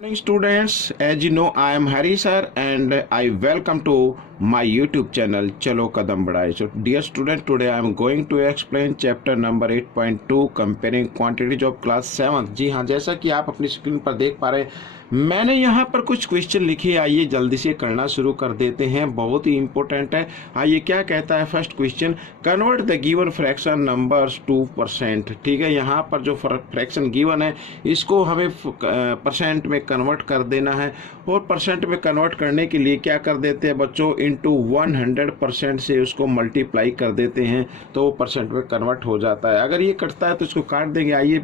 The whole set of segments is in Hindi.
Morning students, as you know I am Hari sir and I welcome to my YouTube channel Chalo Kadam Badhaye. So dear student, today I am going to explain chapter number 8.2 comparing quantities of class 7th। जी हाँ, जैसा कि आप अपनी स्क्रीन पर देख पा रहे हैं मैंने यहाँ पर कुछ क्वेश्चन लिखे। आइए जल्दी से करना शुरू कर देते हैं, बहुत ही इंपॉर्टेंट है। आइए क्या कहता है first question, convert the given fraction numbers two percent. ठीक है, यहाँ पर जो फ्रैक्शन गिवन है इसको हमें परसेंट में कन्वर्ट कर देना है और परसेंट में कन्वर्ट करने के लिए क्या कर देते हैं बच्चों, इंटू 100% से उसको मल्टीप्लाई कर देते हैं तो वो परसेंट में कन्वर्ट हो जाता है। अगर ये कटता है तो इसको काट देंगे। आइए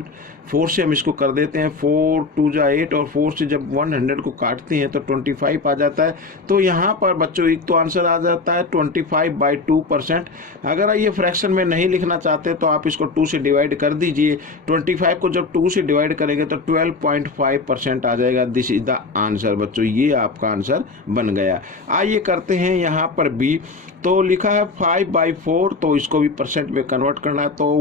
4 से हम इसको कर देते हैं, 4 2 जा 8 और 4 से जब 100 को काटते हैं तो 25 आ जाता है। तो यहाँ पर बच्चों एक तो आंसर आ जाता है 25/2%। अगर ये फ्रैक्शन में नहीं लिखना चाहते तो आप इसको 2 से डिवाइड कर दीजिए। 25 को जब 2 से डिवाइड करेंगे तो 12.5% आ जाएगा। दिस इज द आंसर बच्चों, ये आपका आंसर बन गया। आइए करते हैं यहाँ पर बी। तो लिखा है 5/4, तो इसको भी परसेंट में कन्वर्ट करना है तो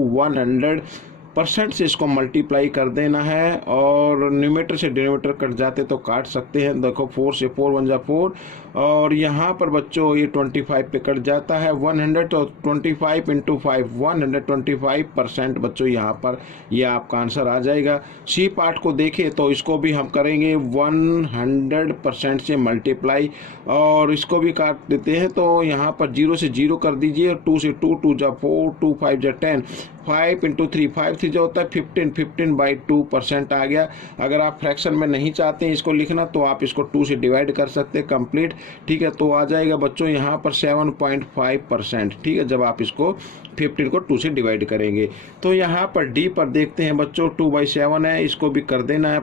100% से इसको मल्टीप्लाई कर देना है और न्यूमेटर से डिनोमिनेटर कट जाते तो काट सकते हैं। देखो 4 से 4 1 जा 4 और यहाँ पर बच्चों ये 25 पे कट जाता है 100, तो 25 × 5 125% बच्चों यहाँ पर ये आपका आंसर आ जाएगा। सी पार्ट को देखें तो इसको भी हम करेंगे 100% से मल्टीप्लाई और इसको भी काट देते हैं तो यहाँ पर 0 से 0 कर दीजिए, 2 से 2 2 जा 4 2 5 जा 10, 5 × 3 5 3 जो होता है 15/2% आ गया। अगर आप फ्रैक्शन में नहीं चाहते हैं इसको लिखना तो आप इसको 2 से डिवाइड कर सकते हैं कंप्लीट। ठीक है, तो आ जाएगा बच्चों यहाँ पर 7.5%। ठीक है, जब आप इसको 15 को 2 से डिवाइड करेंगे तो यहाँ पर डी पर देखते हैं बच्चों 2/7 है, इसको भी कर देना है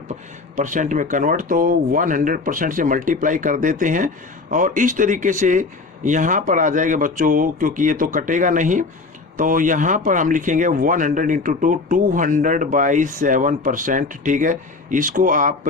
परसेंट में कन्वर्ट तो 100% से मल्टीप्लाई कर देते हैं और इस तरीके से यहाँ पर आ जाएगा बच्चों, क्योंकि ये तो कटेगा नहीं तो यहाँ पर हम लिखेंगे 100 × 2 200/7%। ठीक है, इसको आप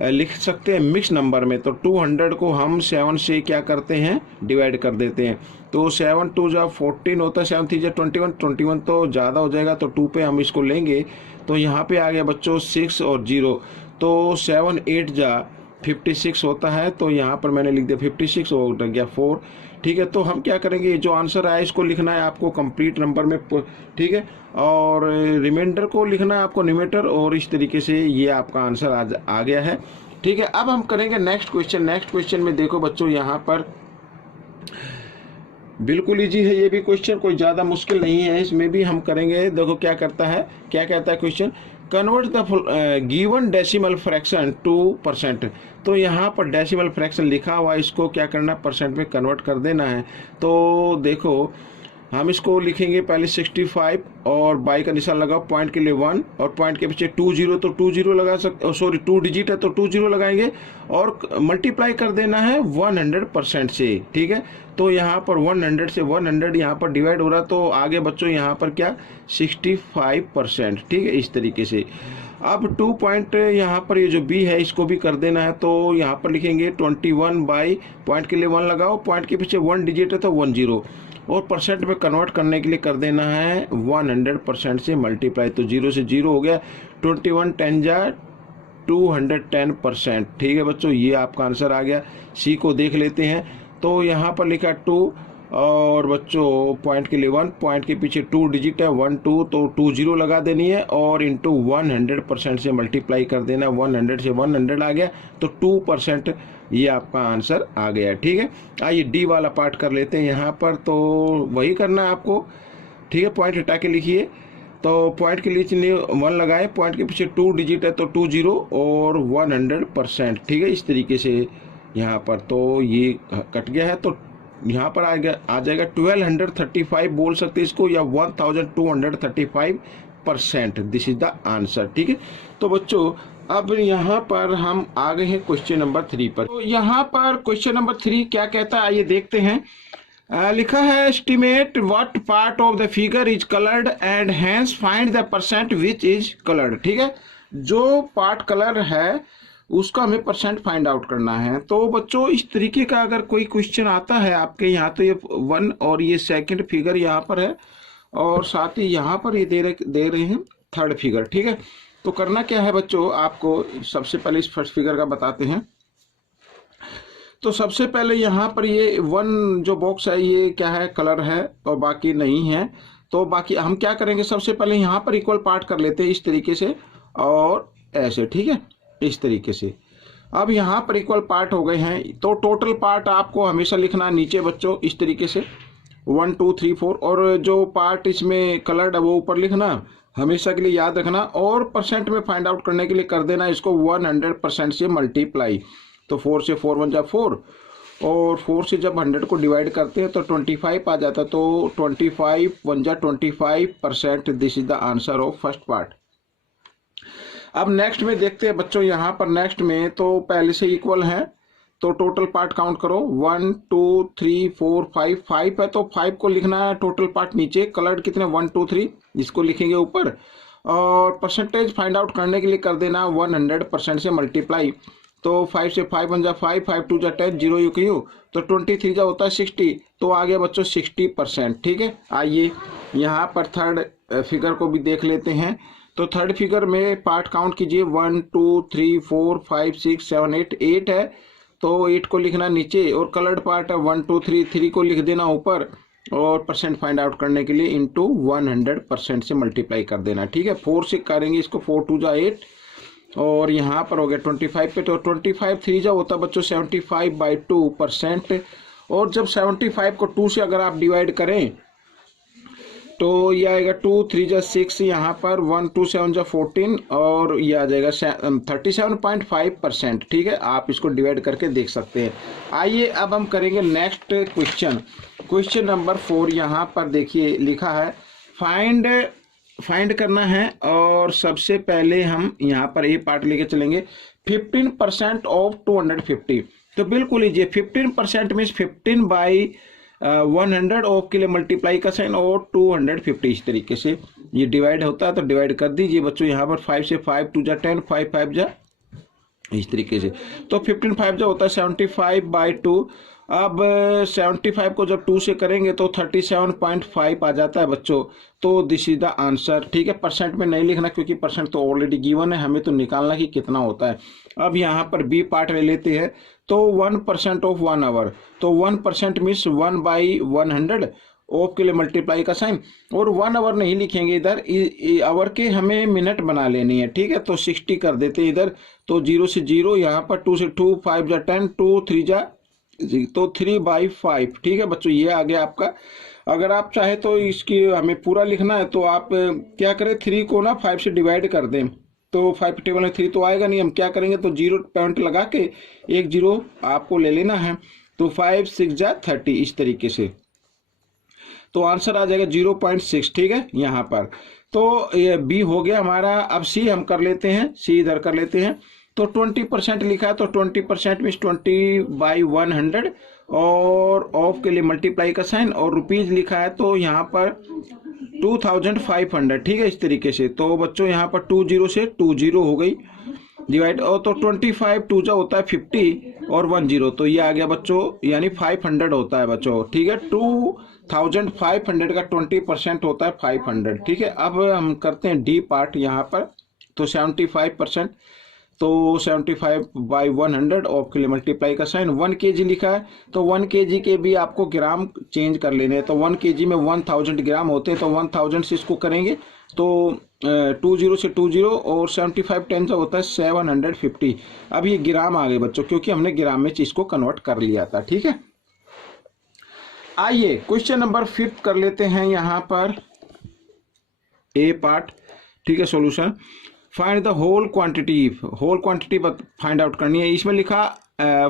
लिख सकते हैं मिक्स नंबर में। तो 200 को हम 7 से क्या करते हैं, डिवाइड कर देते हैं तो 7 2 जा 14 होता है, 7 3 जा 21 तो ज़्यादा हो जाएगा तो 2 पे हम इसको लेंगे तो यहाँ पे आ गया बच्चों 6 और 0, तो 7 8 जा 56 होता है तो यहाँ पर मैंने लिख दिया 56 और गया 4। ठीक है, तो हम क्या करेंगे, जो आंसर आया इसको लिखना है आपको कंप्लीट नंबर में। ठीक है, और रिमाइंडर को लिखना है आपको न्यूमेटर और इस तरीके से ये आपका आंसर आ गया है। ठीक है, अब हम करेंगे नेक्स्ट क्वेश्चन। नेक्स्ट क्वेश्चन में देखो बच्चों यहाँ पर बिल्कुल इजी है ये भी क्वेश्चन, कोई ज़्यादा मुश्किल नहीं है। इसमें भी हम करेंगे, देखो क्या करता है, क्या कहता है question, convert the given decimal fraction two percent. तो यहाँ पर डेसिमल फ्रैक्शन लिखा हुआ है, इसको क्या करना है, परसेंट में कन्वर्ट कर देना है। तो देखो हम इसको लिखेंगे पहले 65 और बाई का निशान लगाओ, पॉइंट के लिए 1 और पॉइंट के पीछे 20 तो 20 लगा सकते, सॉरी 2 डिजिट है तो 20 लगाएंगे और मल्टीप्लाई कर देना है 100% से। ठीक है, तो यहाँ पर 100 से 100 यहाँ पर डिवाइड हो रहा तो आगे बच्चों यहाँ पर क्या 65%। ठीक है, इस तरीके से। अब 2 पॉइंट यहाँ पर ये जो बी है इसको भी कर देना है तो यहाँ पर लिखेंगे 21 बाई पॉइंट के लिए 1 लगाओ, पॉइंट के पीछे 1 डिजिट है तो 10 और परसेंट में कन्वर्ट करने के लिए कर देना है 100% से मल्टीप्लाई, तो 0 से 0 हो गया, 21 10 जा 210%। ठीक है बच्चों, ये आपका आंसर आ गया। सी को देख लेते हैं तो यहाँ पर लिखा 2 और बच्चों पॉइंट के लिए 1, पॉइंट के पीछे 2 डिजिट है 1 2 तो 20 लगा देनी है और इंटू 100% से मल्टीप्लाई कर देना, 100 से 100 आ गया तो 2% ये आपका आंसर आ गया। ठीक है, आइए डी वाला पार्ट कर लेते हैं यहाँ पर, तो वही करना है आपको। ठीक है, पॉइंट हटा के लिखिए तो पॉइंट के लिए 1 लगाए, पॉइंट के पीछे 2 डिजिट है तो 20 और 100%। ठीक है, इस तरीके से यहाँ पर तो ये कट गया है तो यहाँ पर आ जाएगा 1235 बोल सकते इसको या 1235%। This is the answer. ठीक है, तो बच्चों अब यहाँ पर हम आ गए हैं क्वेश्चन नंबर 3 पर। तो यहाँ पर क्वेश्चन नंबर 3 क्या कहता है आइए देखते हैं। लिखा है estimate what part of the figure is coloured and hence find the percent which is coloured. ठीक है, जो पार्ट कलर है उसका हमें परसेंट फाइंड आउट करना है। तो बच्चों इस तरीके का अगर कोई क्वेश्चन आता है आपके यहाँ, तो ये 1 और ये सेकंड फिगर यहाँ पर है और साथ ही यहाँ पर ये दे रहे हैं थर्ड फिगर। ठीक है, तो करना क्या है बच्चों, आपको सबसे पहले इस फर्स्ट फिगर का बताते हैं। तो सबसे पहले यहाँ पर ये 1 जो बॉक्स है ये क्या है, कलर है और बाकी नहीं है। तो बाकी हम क्या करेंगे, सबसे पहले यहाँ पर इक्वल पार्ट कर लेते हैं इस तरीके से और ऐसे, ठीक है, इस तरीके से। अब यहाँ पर इक्वल पार्ट हो गए हैं, तो टोटल पार्ट आपको हमेशा लिखना नीचे बच्चों इस तरीके से 1 2 3 4, और जो पार्ट इसमें कलर्ड है वो ऊपर लिखना, हमेशा के लिए याद रखना। और परसेंट में फाइंड आउट करने के लिए कर देना इसको 100% से मल्टीप्लाई। तो 4 से 4 1 जा 4, और 4 से जब 100 को डिवाइड करते हैं तो 25 आ जाता है। तो 25 1 जा 25%, this is the answer of first part. अब नेक्स्ट में देखते हैं बच्चों, यहाँ पर नेक्स्ट में तो पहले से इक्वल है, तो टोटल पार्ट काउंट करो 1 2 3 4 5, 5 है तो 5 को लिखना है टोटल पार्ट नीचे, कलर्ड कितने 1 2 3 इसको लिखेंगे ऊपर, और परसेंटेज फाइंड आउट करने के लिए कर देना 100% से मल्टीप्लाई। तो 5 से 5 1 जा 5, 5 2 जा 10, 0 यू क्यू, तो 23 जा होता है 60, तो आ गया बच्चों 60%। ठीक है, आइए यहाँ पर थर्ड फिगर को भी देख लेते हैं। तो थर्ड फिगर में पार्ट काउंट कीजिए 1 2 3 4 5 6 7 8, 8 है तो 8 को लिखना नीचे, और कलर्ड पार्ट है 1 2 3, 3 को लिख देना ऊपर, और परसेंट फाइंड आउट करने के लिए इंटू 100% से मल्टीप्लाई कर देना। ठीक है, 4 से करेंगे इसको, 4 2 जा 8, और यहाँ पर हो गया 25 पे, तो 25 3 जा होता बच्चों 75/2%, और जब 75 को 2 से अगर आप डिवाइड करें तो ये आएगा 2 3 जा 6, यहाँ पर 1 2 7 जा 14, और ये आ जाएगा 37.5%। ठीक है, आप इसको डिवाइड करके देख सकते हैं। आइए अब हम करेंगे नेक्स्ट क्वेश्चन, क्वेश्चन नंबर 4। यहाँ पर देखिए लिखा है फाइंड करना है, और सबसे पहले हम यहाँ पर ये पार्ट लेके चलेंगे 15% ऑफ 250। तो बिल्कुल लीजिए 15% मीन्स 15/100 ऑफ के लिए मल्टीप्लाई का साइन और 250, इस तरीके से ये डिवाइड होता है, तो डिवाइड कर दीजिए बच्चों। यहाँ पर 5 से 5 2 जा 10, 5 5 जा, इस तरीके से, तो 15 5 जा होता है 75/2। अब 75 को जब 2 से करेंगे तो 37.5 आ जाता है बच्चों, तो दिस इज द आंसर। ठीक है, परसेंट में नहीं लिखना क्योंकि परसेंट तो ऑलरेडी गिवन है, हमें तो निकालना कि कितना होता है। अब यहाँ पर बी पार्ट ले लेते हैं, तो 1% ऑफ 1 आवर, तो 1% मीन्स 1/100 ऑफ के लिए मल्टीप्लाई का साइन, और 1 आवर नहीं लिखेंगे इधर, आवर के हमें मिनट बना लेनी है। ठीक है, तो 60 कर देते हैं इधर, तो 0 से 0, यहाँ पर 2 से 2, 5 जा 10, 2 3 जा, तो 3/5। ठीक है बच्चों, ये आ गया आपका। अगर आप चाहे तो इसकी हमें पूरा लिखना है, तो आप क्या करें, 3 को ना 5 से डिवाइड कर दें, तो 5 टेबल में 3 तो आएगा नहीं, हम क्या करेंगे, तो 0 पॉइंट लगा के 1 0 आपको ले लेना है, तो 5 6 जा 30, इस तरीके से, तो आंसर आ जाएगा 0.6। ठीक है, यहाँ पर तो ये बी हो गया हमारा। अब सी हम कर लेते हैं, सी इधर कर लेते हैं। तो 20% लिखा है, तो 20% मीन्स 20/100, और ऑफ के लिए मल्टीप्लाई का साइन, और रुपीज लिखा है तो यहाँ पर 2500। ठीक है, इस तरीके से, तो बच्चों यहाँ पर 2 0 से 2 0 हो गई डिवाइड, और तो 25 2 जा होता है 50, और 1 0, तो ये आ गया बच्चों, यानी 500 होता है बच्चों। ठीक है, 2500 का 20% होता है 500। ठीक है, अब हम करते हैं डी पार्ट यहाँ पर, तो 75%, तो 75/100 ऑफ के लिए मल्टीप्लाई का साइन, 1 kg लिखा है, तो 1 kg के भी आपको ग्राम चेंज कर लेने हैं, तो 1 kg में 1000 ग्राम होते हैं, तो 1000 से इसको करेंगे, तो 2 0 से 2 0, और 75 10 जो होता है 750। अब ये ग्राम आ गए बच्चों, क्योंकि हमने ग्राम में चीज को कन्वर्ट कर लिया था। ठीक है, आइए क्वेश्चन नंबर 5 कर लेते हैं यहाँ पर, ए पार्ट। ठीक है, solution, find the whole quantity find out करनी है। इसमें लिखा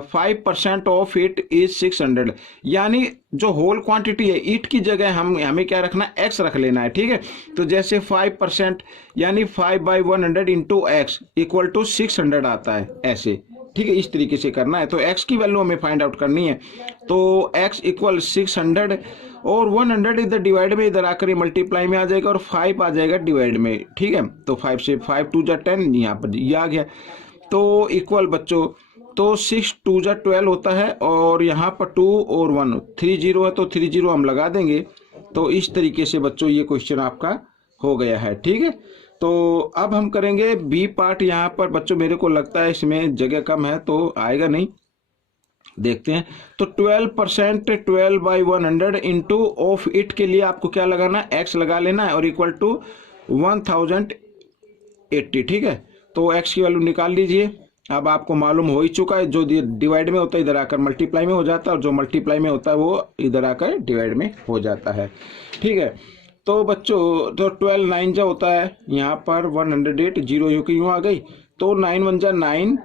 5% ऑफ इट इज 600, यानी जो होल क्वांटिटी है, ईट की जगह हमें क्या रखना, x रख लेना है। ठीक है, तो जैसे 5% यानी 5/100 इंटू एक्स इक्वल टू 600 आता है, ऐसे। ठीक है, इस तरीके से करना है, तो x की वैल्यू हमें फाइंड आउट करनी है, तो x इक्वल 600, और 100 इधर डिवाइड में इधर आकर मल्टीप्लाई में आ जाएगा, और 5 आ जाएगा डिवाइड में। ठीक है, तो 5 से 5 2 जा 10, यहाँ पर ये आ गया, तो इक्वल बच्चों, तो 6 2 जा 12 होता है, और यहाँ पर 2 और 1 3 0 है, तो 3 0 हम लगा देंगे। तो इस तरीके से बच्चों ये क्वेश्चन आपका हो गया है। ठीक है, तो अब हम करेंगे बी पार्ट। यहाँ पर बच्चों मेरे को लगता है इसमें जगह कम है तो आएगा नहीं, देखते हैं। तो 12% 12/100 इंटू ऑफ इट के लिए आपको क्या लगाना है, एक्स लगा लेना है और इक्वल टू 1080, ठीक है। तो एक्स की वैल्यू निकाल लीजिए। अब आपको मालूम हो ही चुका है, जो डिवाइड में होता है इधर आकर मल्टीप्लाई में हो जाता है और जो मल्टीप्लाई में होता है वो इधर आकर डिवाइड में हो जाता है, ठीक है। तो बच्चों तो 12 9 जा होता है, यहाँ पर 108 जीरो यूं की यूं आ गई, तो 9 1 जा 9,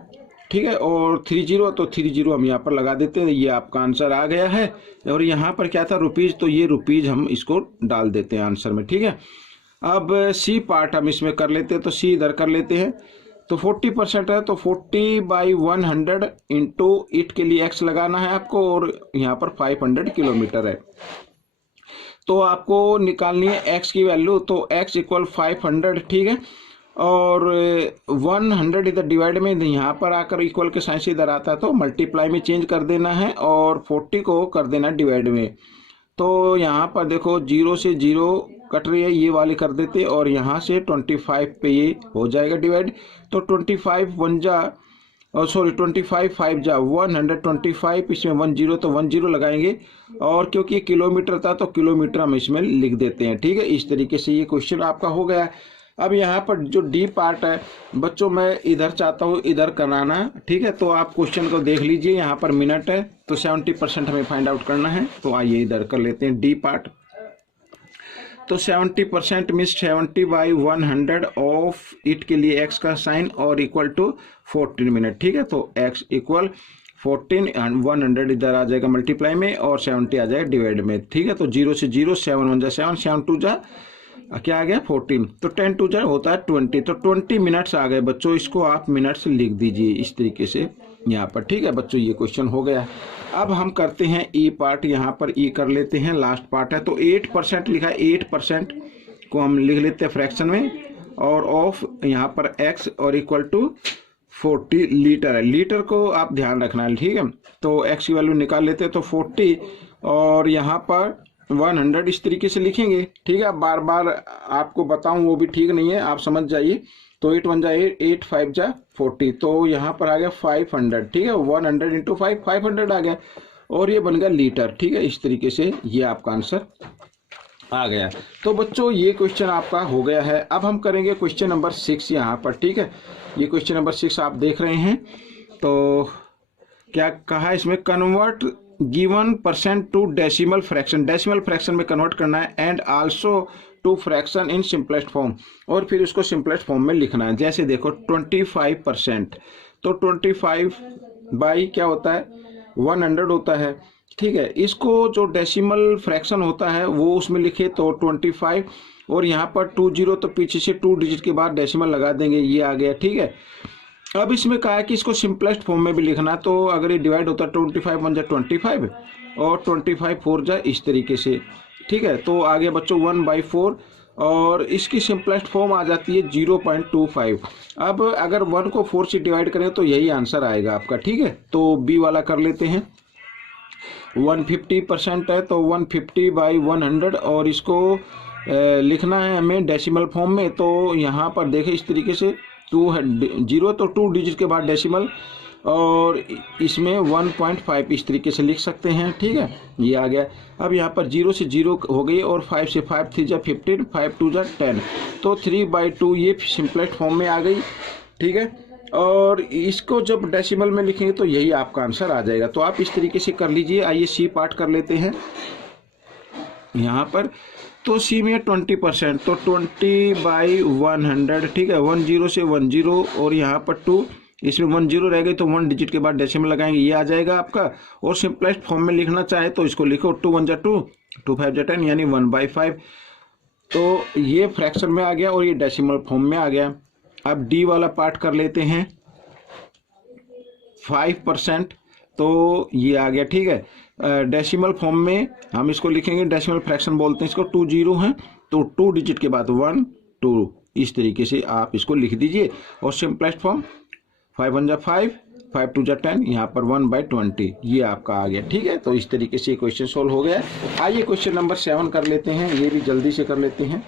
ठीक है। और 30 तो 30 हम यहाँ पर लगा देते हैं, ये आपका आंसर आ गया है। और यहाँ पर क्या था रुपीज, तो ये रुपीज हम इसको डाल देते हैं आंसर में, ठीक है। अब सी पार्ट हम इसमें कर लेते हैं, तो सी इधर कर लेते हैं। तो 40% है तो 40/100 इंटू इट के लिए एक्स लगाना है आपको, और यहाँ पर 500 किलोमीटर है। तो आपको निकालनी है एक्स की वैल्यू, तो एक्स इक्वल 500, ठीक है। और 100 इधर डिवाइड में, यहाँ पर आकर इक्वल के साइन से इधर आता है तो मल्टीप्लाई में चेंज कर देना है और 40 को कर देना डिवाइड में। तो यहाँ पर देखो 0 से 0 कट रही है, ये वाली कर देते और यहाँ से 25 पे ये हो जाएगा डिवाइड। तो 25 1 जा और सॉरी 25 5 जा 125, इसमें 10 तो 10 लगाएंगे, और क्योंकि किलोमीटर था तो किलोमीटर हम इसमें लिख देते हैं, ठीक है। इस तरीके से ये क्वेश्चन आपका हो गया। अब यहाँ पर जो डी पार्ट है बच्चों, मैं इधर चाहता हूँ इधर कराना, ठीक है। तो आप क्वेश्चन को देख लीजिए, यहाँ पर मिनट है तो 70% हमें फाइंड आउट करना है। तो आइए इधर कर लेते हैं डी पार्ट। तो 70% मीन्स 70/100 ऑफ इट के लिए एक्स का साइन और इक्वल टू 14 मिनट, ठीक है। तो एक्स इक्वल 14 एंड 100 इधर आ जाएगा मल्टीप्लाई में और 70 आ जाएगा डिवाइड में, ठीक है। तो 0 से 0 7 1 जा 7 7 2 जा क्या आ गया 14, तो 10 2 जा होता है 20, तो 20 मिनट्स आ गए बच्चों। इसको आप मिनट्स लिख दीजिए इस तरीके से यहाँ पर, ठीक है बच्चों। ये क्वेश्चन हो गया। अब हम करते हैं ई पार्ट, यहाँ पर ई कर लेते हैं, लास्ट पार्ट है। तो 8% लिखा है, 8% को हम लिख लेते हैं फ्रैक्शन में, और ऑफ यहाँ पर एक्स और इक्वल टू 40 लीटर है। लीटर को आप ध्यान रखना है, ठीक है। तो एक्स की वैल्यू निकाल लेते हैं, तो 40 और यहाँ पर 100 इस तरीके से लिखेंगे, ठीक है। बार बार आपको बताऊं वो भी ठीक नहीं है, आप समझ जाइए। तो 8 1 जा 8 5 जा 40, तो यहाँ पर आ गया 500, ठीक है। 100 इंटू 5 500 आ गया और ये बन गया लीटर, ठीक है। इस तरीके से ये आपका आंसर आ गया। तो बच्चों ये क्वेश्चन आपका हो गया है। अब हम करेंगे क्वेश्चन नंबर 6 यहाँ पर, ठीक है। ये क्वेश्चन नंबर 6 आप देख रहे हैं। तो क्या कहा इसमें, convert given % to decimal fraction, decimal fraction में कन्वर्ट करना है, and also to fraction in simplest form, और फिर उसको सिंपलेस्ट फॉर्म में लिखना है। जैसे देखो 25%, तो 25 बाई क्या होता है 100 होता है, ठीक है। इसको जो डेसिमल फ्रैक्शन होता है वो उसमें लिखे तो 25, और यहाँ पर 20 तो पीछे से 2 डिजिट के बाद डेसिमल लगा देंगे, ये आ गया, ठीक है। अब इसमें कहा है कि इसको सिंपलेस्ट फॉर्म में भी लिखना, तो अगर ये डिवाइड होता है 25 1 जा 25 और 25 4 जा इस तरीके से, ठीक है। तो आगे बच्चों 1/4 और इसकी सिंपलेस्ट फॉर्म आ जाती है 0.25। अब अगर 1 को 4 से डिवाइड करें तो यही आंसर आएगा आपका, ठीक है। तो बी वाला कर लेते हैं। 150% है तो 150/100 और इसको लिखना है हमें डेसिमल फॉर्म में। तो यहाँ पर देखें इस तरीके से 0 तो 2 डिजिट के बाद डेसिमल, और इसमें 1.5 इस तरीके से लिख सकते हैं, ठीक है। ये आ गया। अब यहाँ पर 0 से 0 हो गई और 5 से 5 3 जा 15 5 2 जा 10, तो 3/2 ये सिंपलेस्ट फॉर्म में आ गई, ठीक है। और इसको जब डेसिमल में लिखेंगे तो यही आपका आंसर आ जाएगा। तो आप इस तरीके से कर लीजिए। आइए सी पार्ट कर लेते हैं यहाँ पर। तो सी में 20%, तो 20/100, ठीक है। 10 से 10 और यहाँ पर 2, इसमें 10 रह गई तो 1 डिजिट के बाद डेसिमल लगाएंगे, ये आ जाएगा आपका। और सिंपलेस्ट फॉर्म में लिखना चाहे तो इसको लिखो 2 1 जा 2 2 5 जा 10 यानी 1/5। तो ये फ्रैक्शन में आ गया और ये डेसिमल फॉर्म में आ गया। अब डी वाला पार्ट कर लेते हैं। 5%, तो ये आ गया, ठीक है। डेसिमल फॉर्म में हम इसको लिखेंगे, डेसिमल फ्रैक्शन बोलते हैं इसको। 2 0 हैं तो 2 डिजिट के बाद 1 2 इस तरीके से आप इसको लिख दीजिए। और सिंपलेस्ट फॉर्म 5 1 जा 5 5 2 जा 10, यहाँ पर 1/20 ये आपका आ गया, ठीक है। तो इस तरीके से क्वेश्चन सोल्व हो गया। आइए क्वेश्चन नंबर 7 कर लेते हैं, ये भी जल्दी से कर लेते हैं।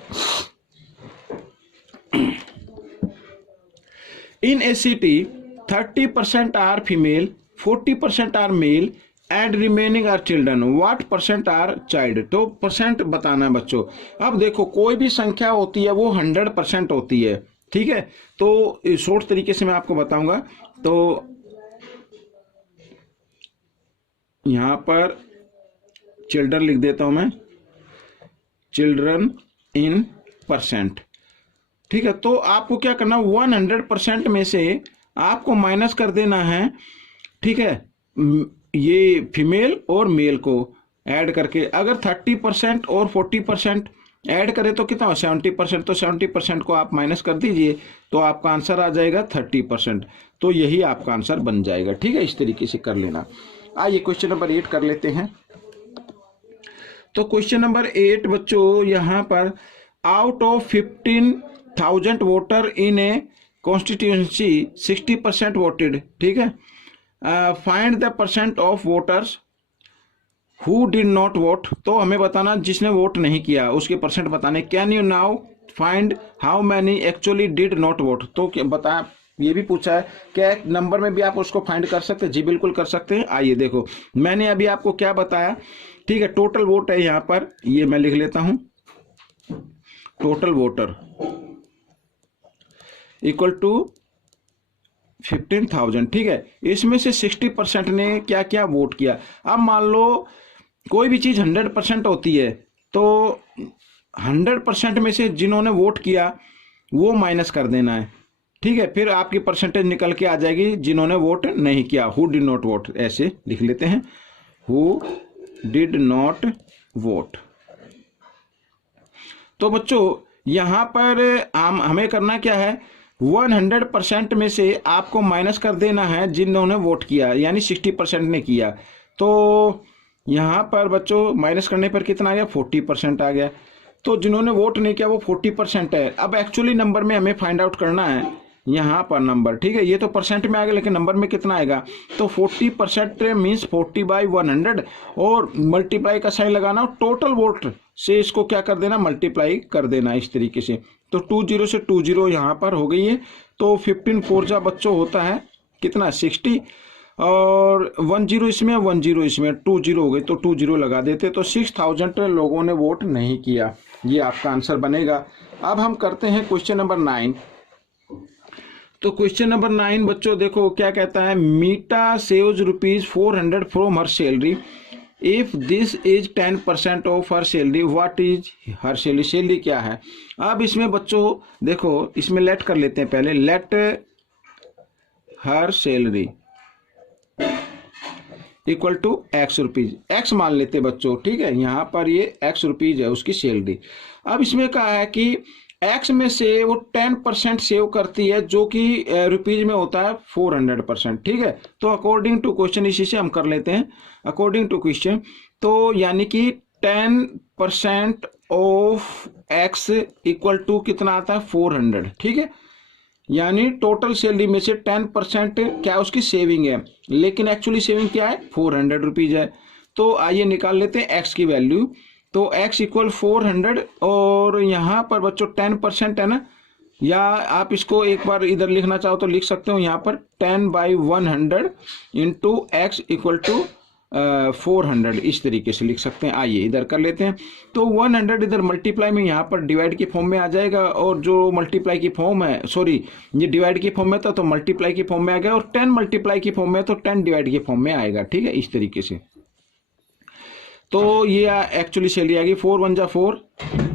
In a city 30% are female, 40% are male and remaining are children, what percent are child. तो परसेंट बताना है बच्चों। अब देखो कोई भी संख्या होती है वो 100% होती है, ठीक है। तो शॉर्ट तरीके से मैं आपको बताऊंगा। तो यहां पर चिल्ड्रन लिख देता हूं मैं, चिल्ड्रन इन परसेंट, ठीक है। तो आपको क्या करना, 100% में से आपको माइनस कर देना है, ठीक है, ये फीमेल और मेल को ऐड करके। अगर 30% और 40% ऐड करें तो कितना हो, 70%। तो 70% को आप माइनस कर दीजिए तो आपका आंसर आ जाएगा 30%। तो यही आपका आंसर बन जाएगा, ठीक है। इस तरीके से कर लेना। आइए क्वेश्चन नंबर 8 कर लेते हैं। तो क्वेश्चन नंबर 8 बच्चों, यहां पर out of 15,000 voter in A constituency 60% voted, ठीक है। Find the percent of voters who did not vote. तो हमें बताना जिसने वोट नहीं किया उसके परसेंट बताने। Can you now find how many actually did not vote. तो क्या बता, ये भी पूछा है क्या नंबर में भी आप उसको फाइंड कर सकते हैं। जी बिल्कुल कर सकते हैं। आइए देखो, मैंने अभी आपको क्या बताया, ठीक है। टोटल वोट है यहां पर, ये मैं लिख लेता हूं, टोटल वोटर इक्वल टू 15,000, ठीक है। इसमें से 60% ने क्या क्या वोट किया। अब मान लो कोई भी चीज 100% होती है, तो 100% में से जिन्होंने वोट किया वो माइनस कर देना है, ठीक है। फिर आपकी परसेंटेज निकल के आ जाएगी जिन्होंने वोट नहीं किया, हु डिड नॉट वोट, ऐसे लिख लेते हैं, हु डिड नॉट वोट। तो बच्चों यहां पर हमें करना क्या है, 100% में से आपको माइनस कर देना है जिन्होंने वोट किया, यानी 60% ने किया। तो यहां पर बच्चों माइनस करने पर कितना आ गया, 40% आ गया। तो जिन्होंने वोट नहीं किया वो 40% है। अब एक्चुअली नंबर में हमें फाइंड आउट करना है यहां पर नंबर, ठीक है। ये तो परसेंट में आ गया लेकिन नंबर में कितना आएगा, तो 40% मीन्स 40/100 और मल्टीप्लाई का साइन लगाना, टोटल वोट से इसको क्या कर देना, मल्टीप्लाई कर देना इस तरीके से। तो 20 से 20 यहां पर हो गई है। तो 15 4 जा बच्चों होता है कितना, 60, और 10 इसमें 10 इसमें, 20 हो गई तो 20 लगा देते। तो 6000 लोगों ने वोट नहीं किया, ये आपका आंसर बनेगा। अब हम करते हैं क्वेश्चन नंबर 9। तो क्वेश्चन नंबर 9 बच्चों देखो क्या कहता है, Meeta saves ₹400 from her salary, if this is 10% of her salary, what is her salary. Salary क्या है। अब इसमें बच्चों देखो, इसमें लेट कर लेते हैं पहले, let her salary equal to X rupees, X मान लेते हैं बच्चों, ठीक है। यहां पर ये X रुपीज है उसकी सैलरी। अब इसमें कहा है कि X में से वो 10% सेव करती है जो कि रुपीज में होता है 400%, ठीक है। तो अकॉर्डिंग टू क्वेश्चन इसी से हम कर लेते हैं, अकॉर्डिंग टू क्वेश्चन। तो यानी कि 10% ऑफ X इक्वल टू कितना आता है, 400, ठीक है। यानी टोटल सैलरी में से 10% क्या उसकी सेविंग है, लेकिन एक्चुअली सेविंग क्या है, 400 रुपीज है। तो आइए निकाल लेते हैं X की वैल्यू। तो X इक्वल 400 और यहाँ पर बच्चों 10% है ना, या आप इसको एक बार इधर लिखना चाहो तो लिख सकते हो यहाँ पर 10/100 इंटू X इक्वल टू 400, इस तरीके से लिख सकते हैं। आइए इधर कर लेते हैं। तो 100 इधर मल्टीप्लाई में यहाँ पर डिवाइड के फॉर्म में आ जाएगा, और जो मल्टीप्लाई की फॉर्म है, सॉरी ये डिवाइड की फॉर्म में था तो मल्टीप्लाई की फॉर्म में आ गया, और 10 मल्टीप्लाई की फॉर्म में तो 10 डिवाइड की फॉर्म में आएगा, ठीक है, इस तरीके से। तो ये एक्चुअली सैलरी आ गई 4 1 जा 4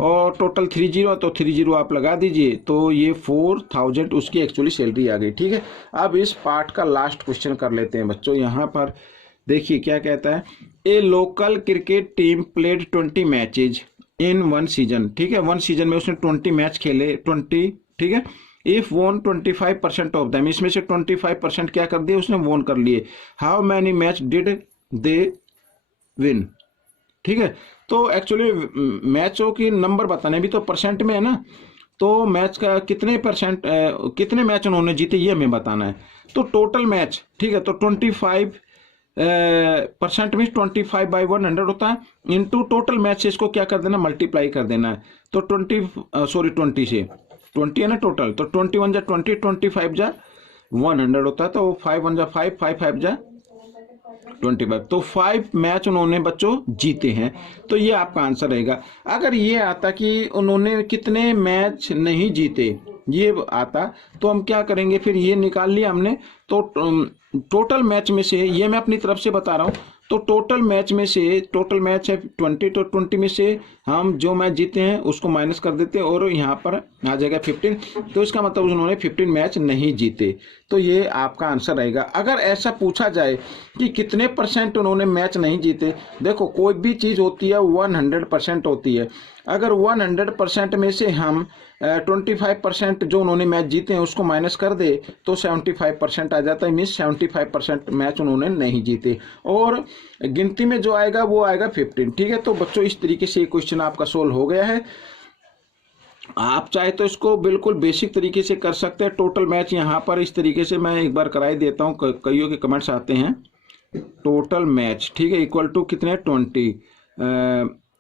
और टोटल 30, तो 30 आप लगा दीजिए, तो ये 4000 उसकी एक्चुअली सैलरी आ गई, ठीक है। अब इस पार्ट का लास्ट क्वेश्चन कर लेते हैं बच्चों। यहाँ पर देखिए क्या कहता है, ए local cricket team played 20 matches इन 1 सीजन, ठीक है। 1 सीजन में उसने 20 मैच खेले, 20, ठीक है। इफ वोन 25% ऑफ देम, इसमें से 25% क्या कर दिए उसने, वोन कर लिए। How many match did they win, ठीक है। तो एक्चुअली मैचों की नंबर बताने, भी तो परसेंट में है ना, तो मैच का कितने परसेंट, कितने मैच उन्होंने जीते ये हमें बताना है। तो टोटल मैच, ठीक है, तो 25% में 25/100 होता है, इंटू टोटल मैच से इसको क्या कर देना, मल्टीप्लाई कर देना है। तो 20 से 20 है ना टोटल, तो 21 जा 20, 25 जा 100 होता है, तो 5 1 जा 5, 5 5 जा 25, तो 5 मैच उन्होंने बच्चों जीते हैं। तो ये आपका आंसर रहेगा। अगर ये आता कि उन्होंने कितने मैच नहीं जीते, ये आता, तो हम क्या करेंगे, फिर ये निकाल लिया हमने, तो टोटल मैच में से, ये मैं अपनी तरफ से बता रहा हूँ, तो टोटल मैच में से, टोटल मैच है 20, तो 20 में से हम जो मैच जीते हैं उसको माइनस कर देते हैं और यहाँ पर आ जाएगा 15, तो इसका मतलब उन्होंने 15 मैच नहीं जीते। तो ये आपका आंसर रहेगा। अगर ऐसा पूछा जाए कि कितने परसेंट उन्होंने मैच नहीं जीते, देखो कोई भी चीज़ होती है 100% होती है। अगर 100% में से हम 25% जो उन्होंने मैच जीते हैं उसको माइनस कर दे तो 75% आ जाता है, मीन्स 75% मैच उन्होंने नहीं जीते, और गिनती में जो आएगा वो आएगा 15। ठीक है, तो बच्चों इस तरीके से ये क्वेश्चन आपका सोल्व हो गया है। आप चाहे तो इसको बिल्कुल बेसिक तरीके से कर सकते हैं। टोटल मैच यहाँ पर इस तरीके से मैं एक बार कराई देता हूँ, कईयों के कमेंट्स आते हैं। टोटल मैच, ठीक है, इक्वल टू कितने 20,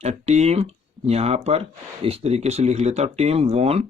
टीम यहाँ पर इस तरीके से लिख लेता हूँ, टीम वॉन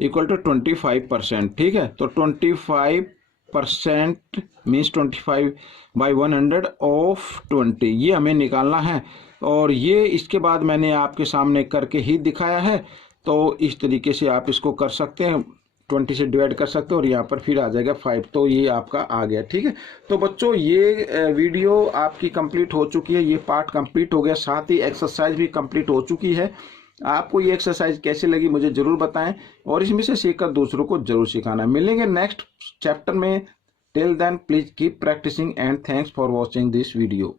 इक्वल टू 25%। ठीक है, तो 25% मीन्स 25/100 ऑफ 20, ये हमें निकालना है। और ये इसके बाद मैंने आपके सामने करके ही दिखाया है, तो इस तरीके से आप इसको कर सकते हैं, 20 से डिवाइड कर सकते हो और यहाँ पर फिर आ जाएगा 5, तो ये आपका आ गया। ठीक है, तो बच्चों ये वीडियो आपकी कंप्लीट हो चुकी है, ये पार्ट कंप्लीट हो गया, साथ ही एक्सरसाइज भी कंप्लीट हो चुकी है। आपको ये एक्सरसाइज कैसी लगी मुझे जरूर बताएं और इसमें से सीखकर दूसरों को जरूर सिखाना। मिलेंगे नेक्स्ट चैप्टर में। Till then please keep practising and thanks for watching this video.